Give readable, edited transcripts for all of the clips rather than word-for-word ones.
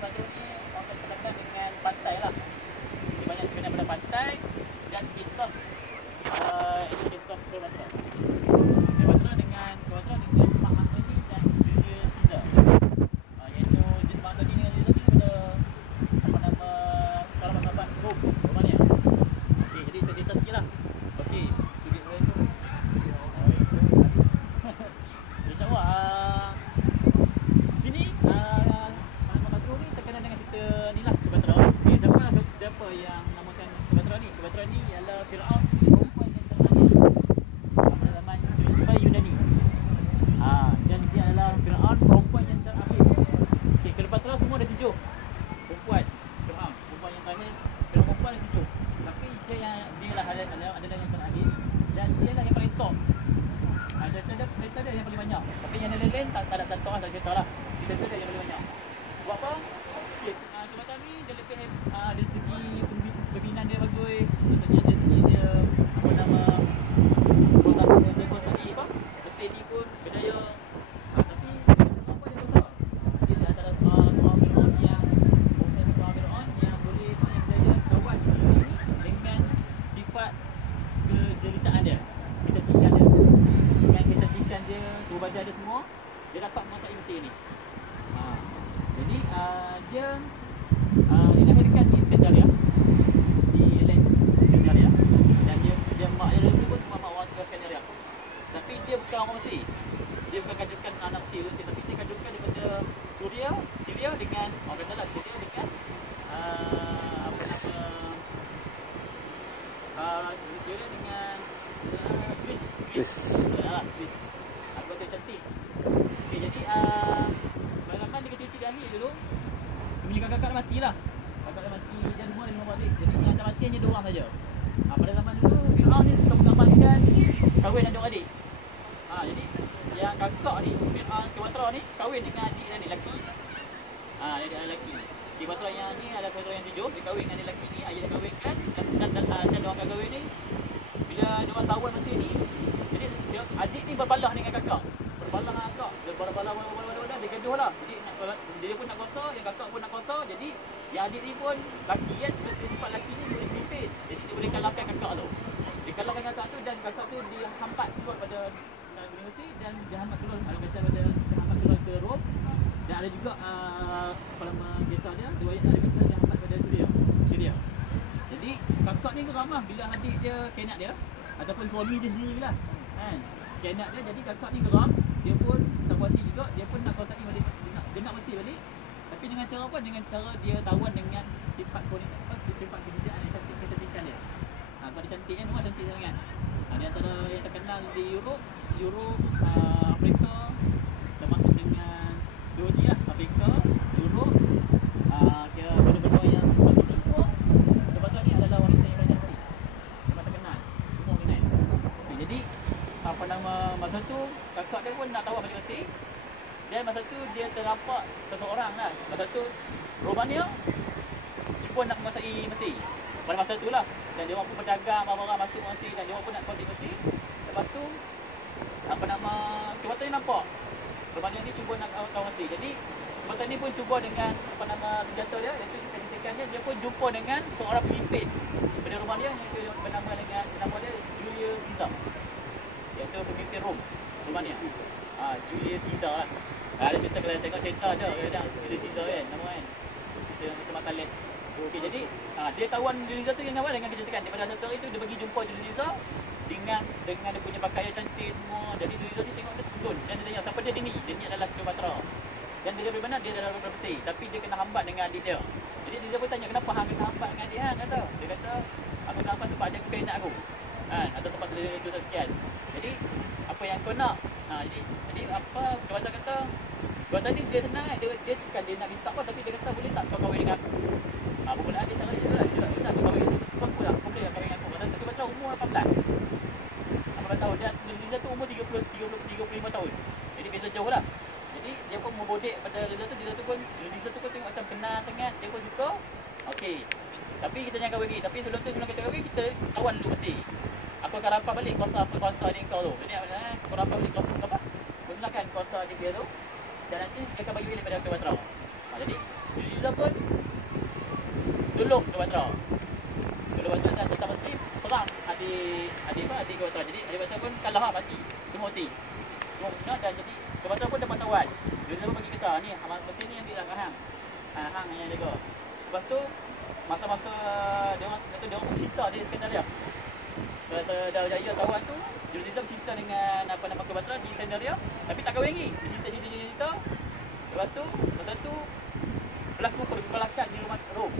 Batu ni orang terkenal dengan pantai lah. Dia banyak terkenal pada pantai dan kisah kisah Cleopatra. Cleopatra dengan Mak Antoni dan Julius Caesar. Iaitu Mak Antoni dengan Julius Caesar ni pada karapan Rom, Romania. Okey, jadi saya cerita sikit lah. Okey, duit saya tu. InsyaAllah sini Mak Antoni ni terkenal dengan cerita ni lah, Cleopatra. Okey, siapa yang namakan Cleopatra ni? Cleopatra ni ialah Firaun perempuan yang terakhir pada zaman Khalifah Yunani. Dan dia adalah Firaun perempuan yang terakhir. Okey, Cleopatra semua ada 7 perempuan. Firaun perempuan yang terakhir, Firaun perempuan ada 7. Tapi dia lah adalah yang terakhir dan dia lah yang paling top. Cerita dia yang paling banyak. Tapi yang lain tak ada contoh lah, tak cerita lah. Cerita dia yang paling banyak. Buat apa? Okey, Cleopatra ni dia lebih dari segi pembinaan dia bagus. Maksudnya dari segi dia apa nama dia kuasai apa? Mesir ni pun berjaya. Tapi apa dia besar? Dia antara seorang Firaun yang boleh berjaya kawan Mesir ni dengan sifat kejeritaan dia, kecantikan dia. Dengan kecantikan dia, tubuh badan dia semua, dia dapat menguasai Mesir ni. Jadi dia dilahirkan di Skandaria, di Helen Skandaria, dan dia mak dia pun semua mak orang Skandaria. Tapi dia bukan orang Mesir. Dia bukan kajukan anak Mesir, tapi dia kajukan daripada Syria dengan orang katalah Syria dengan apa nama Syria dengan Greece. Greece. Aku kata cantik. Okay, jadi pengalaman dia kecil-kecil lagi dulu. Sebenarnya kakak dah mati lah. Kakak dah mati dan semua dah 5 adik. Jadi yang tak mati hanya 2 orang saja. Pada zaman dulu Firaun ni suka mengamalkan kahwin adik-adik. Jadi yang kakak ni Firaun Cleopatra ni kahwin dengan adik dia ni lelaki. Dia ada lelaki. Cleopatra yang ni ada Cleopatra yang 7, dia kahwin dengan dia lelaki ni, ayah dia kahwinkan dan dia orang kahwin ni bila dia orang tahun masih ni. Jadi adik ni berbalah dengan kakak. Berbalah dengan kakak. Dia berbalah dia gaduh lah. Jadi dia pun nak kuasa, yang kakak pun nak kuasa. Jadi yang adik ni pun laki kan, sifat laki ni boleh memimpin. Jadi dia boleh kalahkan kakak tu. Dia kalahkan kakak tu dan kakak tu dihambat keluar pada Mesir dan dihambat keluar ke Rom. Dan ada juga apa nama kisah dia, riwayat ada kata dihambat pada Syria. Jadi kakak ni ramah bila adik dia kenak dia ataupun suami dia sendiri lah kan. Kenak dia, jadi kakak ni geram, dia pun tak puas hati juga, dia pun nak kuasai balik, dia nak Mesir balik. Tapi dengan cara apa? Dengan cara dia tawan dengan sifat kejayaan yang kecantikan dia. Kalau dia cantik kan, memang cantik sangat. Dia antara yang terkenal di Europe, Afrika, termasuk dengan Sulawesi lah, Afrika, Europe, kira benua-benua yang masih jumpa. Cleopatra ni adalah wanita yang paling cantik, memang terkenal, semua kenal. Jadi apa nama, masa tu kakak dia pun nak tahu balik Mesir. Dan masa tu dia ternampak seseorang lah. Masa tu Romania cuba nak menguasai Mesir pada masa tu lah. Dan dia orang pun berdagang, barang-barang masuk Mesir dan dia orang pun nak kuasai Mesir. Lepas tu apa nama, Cleopatra ni nampak Romania ni cuba nak tahu Mesir. Jadi Cleopatra ni pun cuba dengan apa nama senjata dia, iaitu kecantikannya, dia pun jumpa dengan seorang pemimpin pada Romania yang bernama dia Julius Caesar. Iaitu pemimpin Romania. Julius Caesar lah. Ada cerita, kalau tengok cerita je kadang Julius Caesar kan, nama kan. Dia macam makalah. Okey, jadi dia tawan Julius Caesar tu yang awal dengan kecantikan. Daripada satu hari tu dia pergi jumpa Julius Caesar dengan dia punya pakaian cantik semua. Jadi Julius Caesar ni tengok dia turun dan dia tanya siapa dia ni? Dia ni adalah Cleopatra. Dan dia dari mana? Dia adalah orang Mesir, tapi dia kena hambat dengan adik dia. Jadi dia pun tanya, kenapa hang kena hambat dengan adik hang? Dia kata aku kena hambat sebab dia bukan anak aku. Atau sebab dia dosa sekian. Jadi apa yang kau nak? Jadi apa Cleopatra kata, Cleopatra ni dia senang kan, dia bukan dia nak minta apa, tapi dia kata boleh tak kau kahwin dengan aku? Permulaan dia cara dia lah, dia nak kau kahwin dengan aku, boleh tak kahwin dengan aku? Masa tu Cleopatra umur 18 tahun, dia tu umur 35 tahun. Jadi beza jauh lah. Jadi dia pun membodek pada Liza tu pun tengok macam kenal sangat, dia pun suka. Okey. Tapi kita jangan kahwin lagi. Tapi sebelum kita kahwin, kita tawan dulu mesti. Aku akan rapat balik kuasa adik kau tu. Jadi aku rapat balik kuasa apa? Musnahkan kuasa adik dia tu. Dan nanti dia akan bagi balik pada Cleopatra. Jadi Liza pun tolong Cleopatra. Cleopatra datang mesti serang adik Cleopatra. Jadi adik Cleopatra pun kalah lah, mati. Semua mati. Semua musnah dan jadi Cleopatra pun dapat tawan. Dia pun bagi kita ni mesin ni ambil lah hang. Hang yang jaga. Lepas tu masa-masa dia orang pun cinta di Skandaria. Masa dah jaya kawan tu, Julizam cinta dengan nama Cleopatra di Skandaria, tapi tak kahwin lagi. Dia cinta. Lepas tu masa tu berlaku pergolakan di rumah Rom.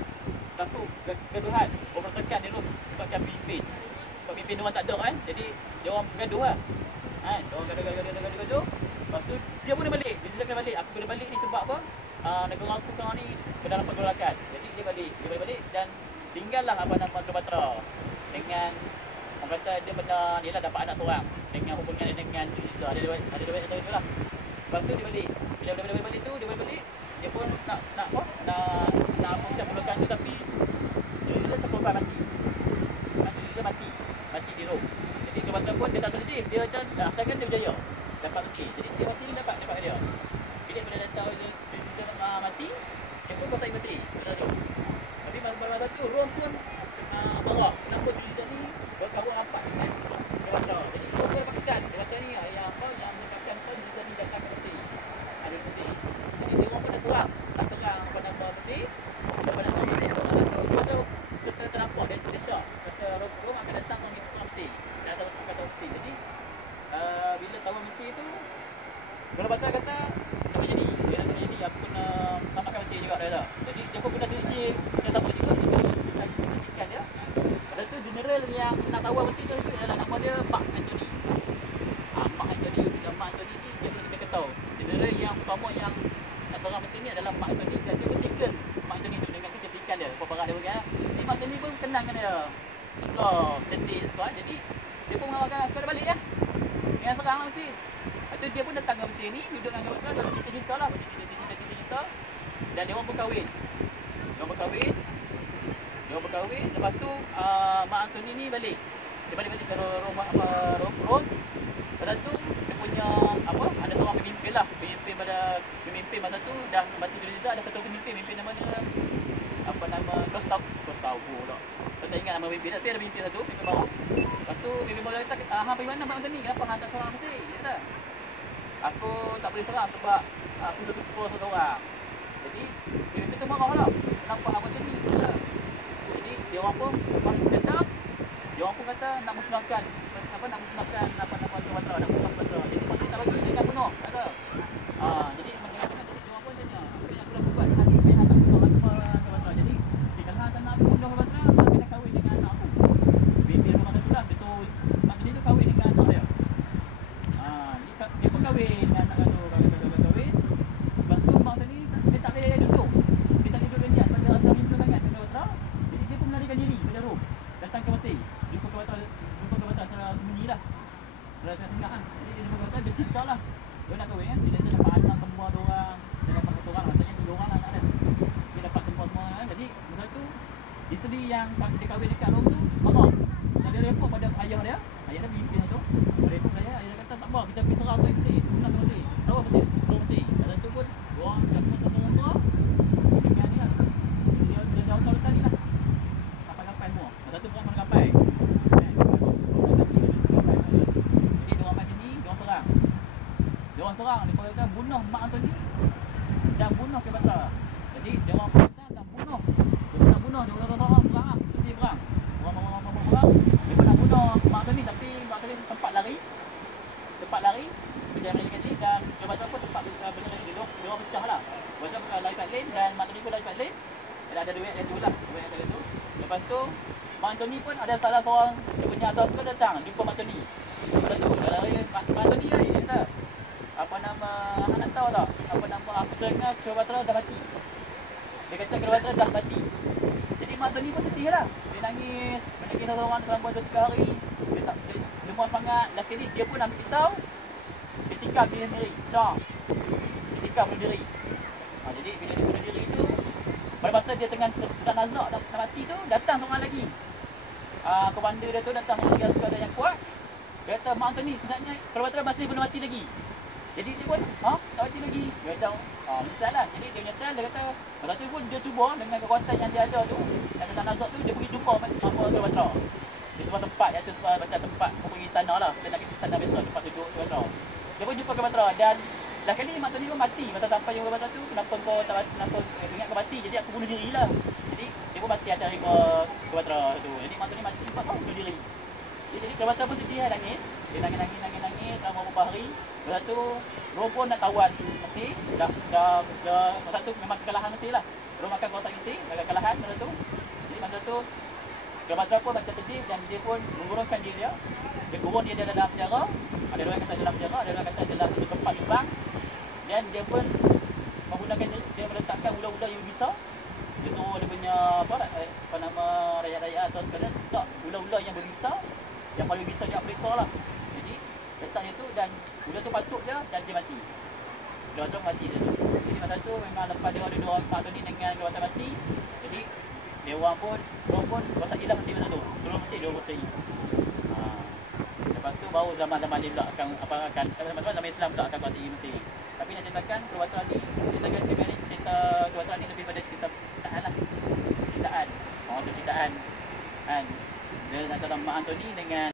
Berlaku kegaduhan, pemberontakan di Rom sebabkan pemimpin orang tak ada kan. Jadi dia orang bergaduh lah. Dia orang gaduh. Lepas tu dia pun balik. Dia kena balik. Aku kena balik ni sebab apa? Negara aku sekarang ni ke dalam pergolakan. Jadi dia balik dan tinggallah nama Cleopatra dengan orang kata dia benar dia lah dapat anak seorang dengan hubungan dengan Julizam. Ada duit tu lah. Lepas tu dia balik. Bila dia balik tu, dia pun nak hapuskan pergolakan tu, tapi Julizam terkorban mati. Julizam mati di Rom. Jadi Cleopatra pun dia tak sedih. Dia macam asalkan dia berjaya dapat Mesir. Jadi dia Mesir ni dapat dia. Bila dah tahu Julizam mati, dia pun kuasai Mesir. Tapi masa tu Rom pun marah. Kenapa Julizam ni berkabut rapat dengan Cleopatra. Jadi dia pun dapat kesan. Dia kata ni yang menyebabkan Julizam ni datang ke Mesir. Ada Mesir. Jadi dia orang pun dah serang nama Mesir. Lepas dah serang Mesir tu, kata ternampak dia syak. Kata Rom akan datang ke Mesir. Dia datang ke Mesir. Jadi bila tahu Mesir tu, Cleopatra kata tak boleh jadi. Dia nak jadi, aku kena selamatkan Mesir juga dia. Jadi dia pun kena sedikit sama juga ikan dia. Lepas tu general yang nak tahu Mesir tu adalah nama dia Mark Antony. Mark Antony ni dia kena tahu. General yang pertama yang nak serang Mesir ni adalah Mark Antony, dan dia bertikel Mark Antony tu dengan kecantikan dia, peperangan dia kan. Jadi Mark Antony pun kenang dengan dia. Suka cantik suka. Jadi dia pun mengamalkan askar balik lah dengan serang Mesir. Lepas tu dia pun datang ke Mesir ni, duduk dengan Cleopatra, dia bercinta lah, bercinta. Dan dia orang pun kahwin. Lepas tu Mark Antony ni balik. Dia balik ke Rom. Lepas tu dia punya ada seorang pemimpin lah. Pemimpin masa tu dah mati Julizam, ada satu pemimpin namanya Gustavo tak. Saya tak ingat nama pemimpin, tapi ada pemimpin satu, pemimpin bawah. Lepas tu pemimpin bawah kata, hang pergi mana Mark Antony? Kenapa hang tak serang Mesir? Dia kata, aku tak boleh serang sebab aku sesuka seorang. Jadi pemimpin tu marah lah. Kenapa hang macam ni? Jadi dia orang pun datang. Dia orang pun kata nak musnahkan nama Cleopatra, nak bunuh Cleopatra. Jadi maksud tak bagi dia nak bunuh, kata. Jadi dia orang pun tanya, apa yang aku dah buat hati nak bunuh Cleopatra. Jadi kalau hang tak nak bunuh Cleopatra, hang kena kahwin dengan anak aku. Pemimpin rumah tu lah, so Mark Antony tu kahwin dengan anak dia. Dia pun kahwin dengan anak tu, kahwin. Lepas tu Mark Antony dia tak boleh duduk. Dia tak boleh duduk dengan dia sebab dia rasa rindu sangat dengan Cleopatra. Jadi dia pun melarikan diri ke Rom, datang ke Mesir. Jumpa Cleopatra secara sembunyi lah. Secara sengaja kan. Jadi dia jumpa Cleopatra, dia cinta lah. Dia nak kahwin kan. Dia dapat anak kembar diorang. Dia dapat satu orang, rasanya 2 orang lah anak dia. Dia dapat kembar semua kan. Jadi masa tu isteri yang dia kahwin dekat Rom tu marah. Dan dia report pada ayah dia. Ayah dia pemimpin tu. Dia report pada ayah dia kata tak apa, kita pergi serang ke Mesir. Senang ke Mesir. Tahu Mesir, Mesir. Masa tu pun diorang dah semua dengan ni lah. Dia jauh tahun tadi lah. Kapal semua. Masa tu perang kapal. Jadi diorang main sini, diorang serang. Dia kata bunuh Mark Antony dan bunuh Cleopatra. Jadi diorang datang dan bunuh. Dia nak bunuh, dia orang perang. Mesti perang. Orang. Dia pun nak bunuh Mark Antony, tapi Mark Antony tempat lari. Berjalan lagi kecil, dan Cleopatra pun tempat berjalan lagi. Dia orang pecah lah. Cleopatra lari kat lane dan Mark Antony pun lari kat lane. Ada duit yang tu lah. Lepas tu Mark Antony pun ada salah seorang dia punya asal suka datang jumpa Mark Antony. Lepas tu dia lari Mark Antony lari. Dia kata apa nama, hang nak tahu tak apa nama, aku dengar Cleopatra dah mati. Dia kata Cleopatra dah mati. Jadi Mark Antony pun sedih lah. Dia nangis seorang selama 2-3 hari. Dia mau semangat. Last kali dia pun ambil pisau, dia tikam diri sendiri. Dia tikam bunuh diri. Jadi bila dia bunuh diri tu, pada masa dia tengah sedang nazak nak mati tu, datang seorang lagi. Komander dia tu datang seorang lagi, asukan yang kuat. Dia kata Mark Antony sebenarnya Cleopatra masih belum mati lagi. Jadi dia pun, tak mati lagi. Dia macam, misal lah. Jadi dia menyesal, dia kata, masa tu pun dia cuba dengan kekuatan yang dia ada tu, yang tentang Nazak tu, dia pergi jumpa Cleopatra. Di sebuah tempat, iaitu sebuah macam tempat pergi sana lah. Dia nak pergi sana biasa, tempat duduk Cleopatra. Dia pun jumpa Cleopatra dan dah kali Mak Tony pun mati. Masa sampai jumpa Cleopatra tu, kenapa ingat kau mati? Jadi aku bunuh diri lah. Jadi dia pun mati atas Cleopatra tu. Jadi Mak Tony mati sebab bunuh diri. Jadi Cleopatra pun sedih lah, nangis. Dia nangis selama beberapa hari. Lepas tu Rom pun nak tawan Mesir. Dah masa tu memang kekalahan Mesir lah. Rom akan kuasai Mesir, agak kekalahan masa tu. Jadi masa tu Cleopatra pun macam sedih dan dia pun mengurungkan diri dia. Dia kurung dia dalam penjara. Ada orang kata dalam penjara, ada orang kata dalam satu tempat jubang. Dan dia pun menggunakan dia meletakkan ular-ular yang besar. Dia suruh dia punya apa nama rakyat-rakyat asal sekalian letak ular-ular yang berbisa, yang paling besar di Afrika lah. Jadi letaknya tu dan ular tu patuk dia dan dia mati. Dia tu mati dia tu. Jadi masa tu memang lepas dia ada dua orang Mak Tony dengan Cleopatra mati. Jadi dia orang pun kuasai lah Mesir masa tu. Seluruh Mesir dia kuasai. Lepas tu baru zaman-zaman dia pula akan zaman Islam pula akan kuasai Mesir. Tapi nak ceritakan Cleopatra ni, cerita Cleopatra ni lebih pada cerita percintaan lah. Percintaan. Orang tu percintaan. Kan. Dia antara Mak Antoni dengan